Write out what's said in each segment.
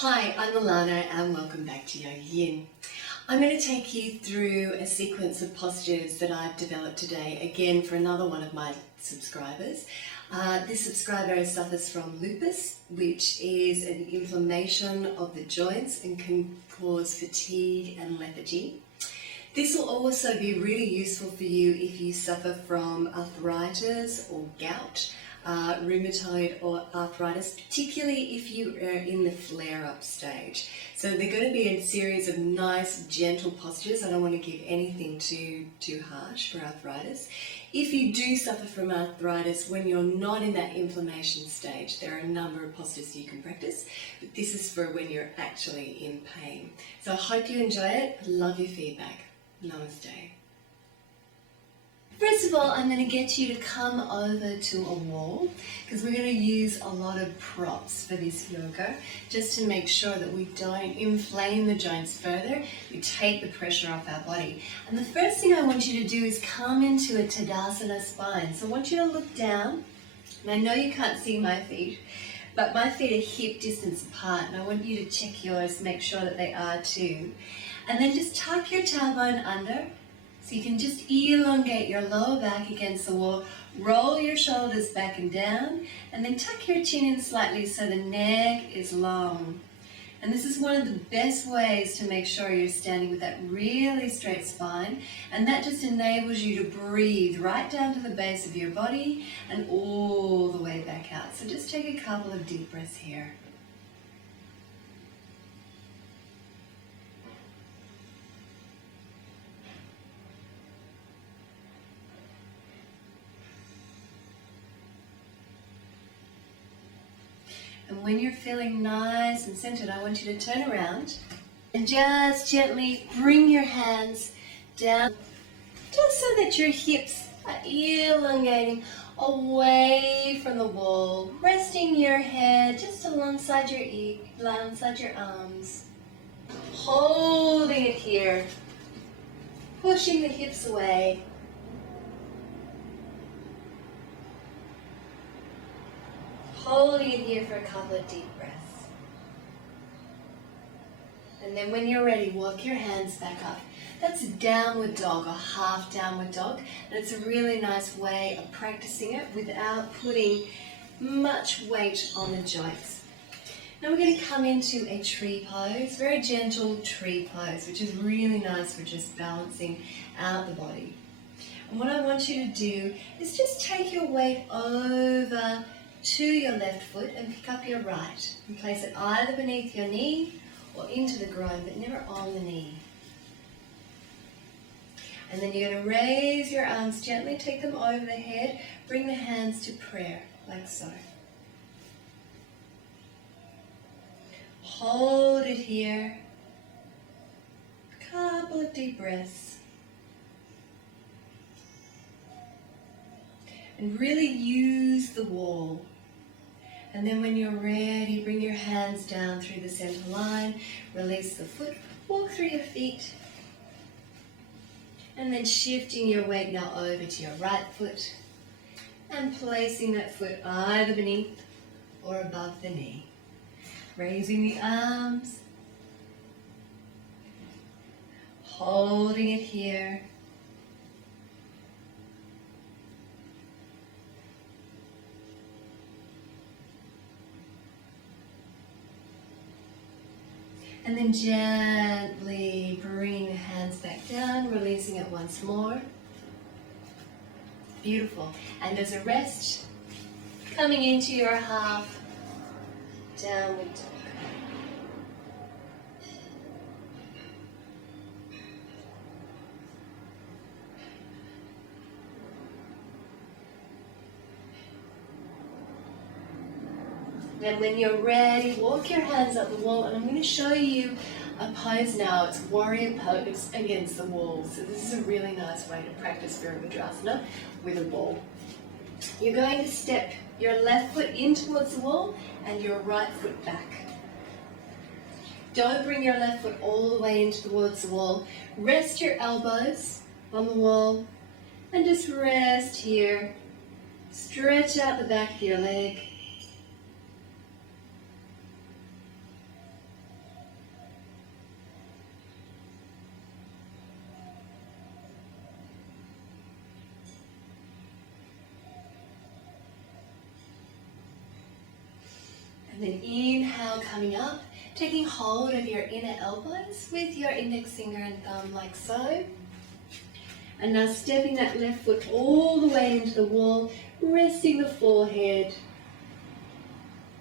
Hi, I'm Alana and welcome back to YogaYin. I'm going to take you through a sequence of postures that I've developed today, again for another one of my subscribers. This subscriber suffers from lupus, which is an inflammation of the joints and can cause fatigue and lethargy. This will also be really useful for you if you suffer from arthritis or gout, rheumatoid or arthritis, particularly if you are in the flare-up stage. So they're going to be a series of nice, gentle postures. I don't want to give anything too harsh for arthritis. If you do suffer from arthritis when you're not in that inflammation stage, there are a number of postures you can practice, but this is for when you're actually in pain. So I hope you enjoy it. I love your feedback. Namaste. First of all, I'm going to get you to come over to a wall because we're going to use a lot of props for this yoga just to make sure that we don't inflame the joints further. We take the pressure off our body. And the first thing I want you to do is come into a Tadasana spine. So I want you to look down, and I know you can't see my feet, but my feet are hip distance apart, and I want you to check yours, make sure that they are too. And then just tuck your tailbone under. So you can just elongate your lower back against the wall, roll your shoulders back and down, and then tuck your chin in slightly so the neck is long. And this is one of the best ways to make sure you're standing with that really straight spine, and that just enables you to breathe right down to the base of your body and all the way back out. So just take a couple of deep breaths here. And when you're feeling nice and centered, I want you to turn around and just gently bring your hands down, just so that your hips are elongating away from the wall, resting your head just alongside your arms, holding it here, pushing the hips away. Holding it here for a couple of deep breaths. And then when you're ready, walk your hands back up. That's a downward dog or half downward dog. And it's a really nice way of practicing it without putting much weight on the joints. Now we're going to come into a tree pose, very gentle tree pose, which is really nice for just balancing out the body. And what I want you to do is just take your weight over to your left foot and pick up your right and place it either beneath your knee or into the groin, but never on the knee. And then you're going to raise your arms gently, take them over the head, bring the hands to prayer, like so. Hold it here. A couple of deep breaths. And really use the wall. And then when you're ready, bring your hands down through the center line, release the foot, walk through your feet, and then shifting your weight now over to your right foot and placing that foot either beneath or above the knee. Raising the arms, holding it here. And then gently bring the hands back down, releasing it once more. Beautiful. And as a rest, coming into your half downward dog. Then when you're ready, walk your hands up the wall, and I'm going to show you a pose now. It's warrior pose against the wall. So this is a really nice way to practice Virabhadrasana with a wall. You're going to step your left foot in towards the wall and your right foot back. Don't bring your left foot all the way in towards the wall. Rest your elbows on the wall and just rest here. Stretch out the back of your leg. And then inhale, coming up, taking hold of your inner elbows with your index finger and thumb like so. And now stepping that left foot all the way into the wall, resting the forehead,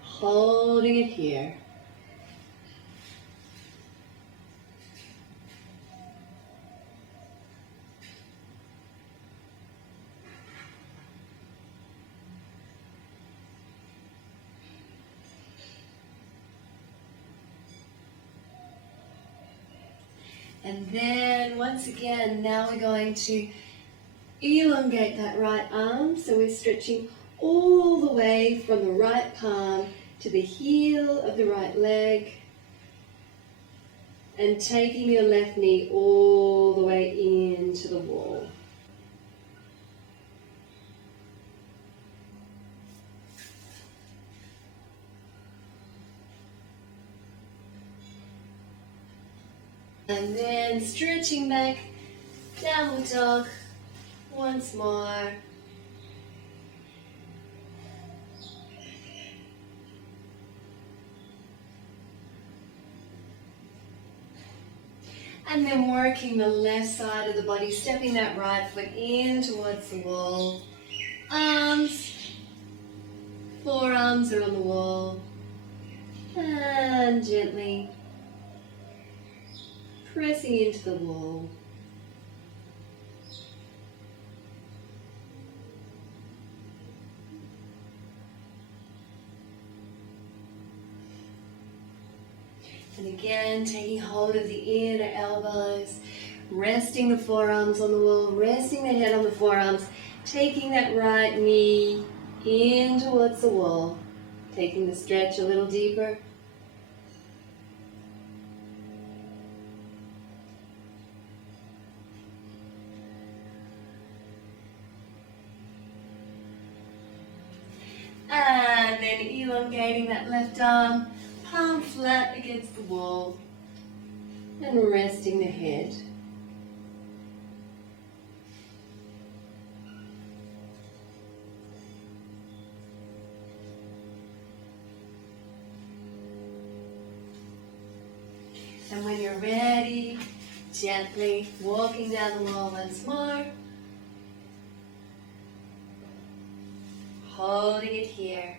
holding it here. And then once again, now we're going to elongate that right arm. So we're stretching all the way from the right palm to the heel of the right leg. And taking your left knee all the way into the wall. And then stretching back, downward dog, once more. And then working the left side of the body, stepping that right foot in towards the wall. Arms, forearms are on the wall. And gently pressing into the wall. And again, taking hold of the inner elbows, resting the forearms on the wall, resting the head on the forearms, taking that right knee in towards the wall, taking the stretch a little deeper. And then elongating that left arm, palm flat against the wall, and resting the head. And when you're ready, gently walking down the wall once more. Holding it here.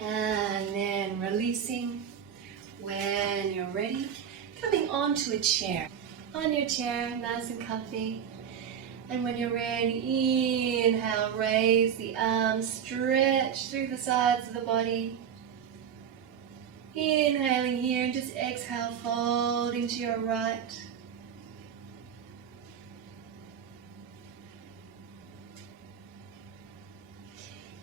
And then releasing when you're ready. Coming onto a chair. On your chair, nice and comfy. And when you're ready, inhale, raise the arms, stretch through the sides of the body. Inhaling here and just exhale, folding to your right.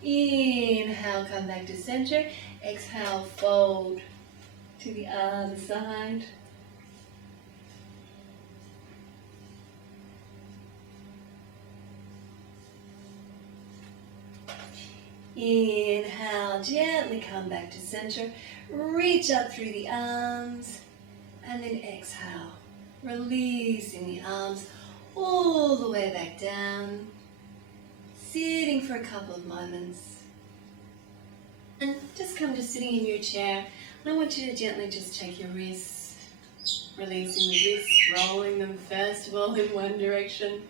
Inhale, come back to center. Exhale, fold to the other side. Inhale, gently come back to center. Reach up through the arms. And then exhale, releasing the arms all the way back down. Sitting for a couple of moments. And just come to sitting in your chair. And I want you to gently just take your wrists, releasing the wrists, rolling them first of all in one direction.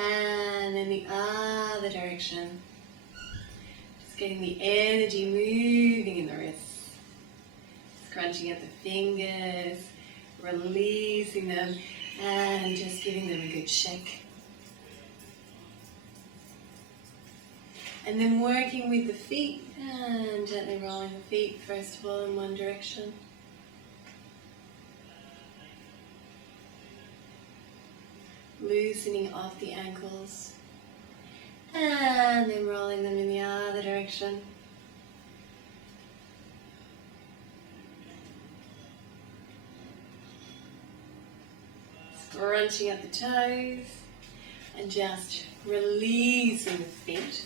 And in the other direction. Just getting the energy moving in the wrists. Scrunching at the fingers, releasing them, and just giving them a good shake. And then working with the feet, and gently rolling the feet first of all in one direction. Loosening off the ankles, and then rolling them in the other direction. Scrunching up the toes, and just releasing the feet.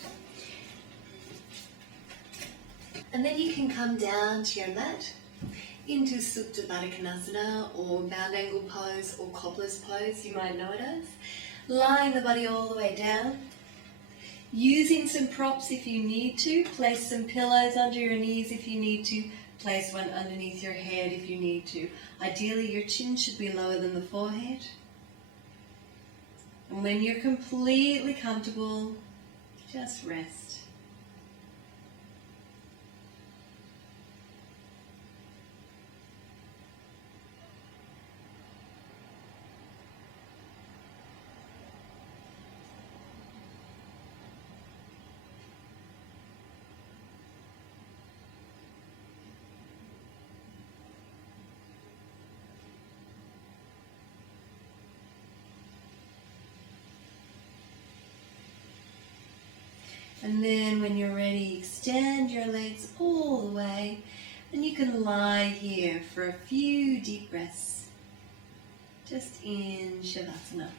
And then you can come down to your mat. into Supta Baddha Konasana or bound angle pose or cobbler's pose, you might know it as. Lying the body all the way down. Using some props if you need to. Place some pillows under your knees if you need to. Place one underneath your head if you need to. Ideally, your chin should be lower than the forehead. And when you're completely comfortable, just rest. And then when you're ready, extend your legs all the way, and you can lie here for a few deep breaths, just in Shavasana.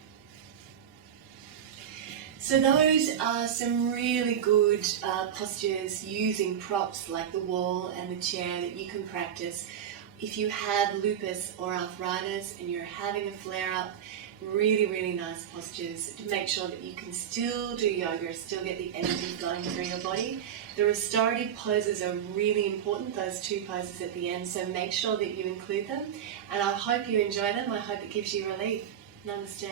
So those are some really good postures using props like the wall and the chair that you can practice. If you have lupus or arthritis and you're having a flare-up, really, really nice postures to make sure that you can still do yoga, still get the energy going through your body. The restorative poses are really important, those two poses at the end, so make sure that you include them. And I hope you enjoy them. I hope it gives you relief. Namaste.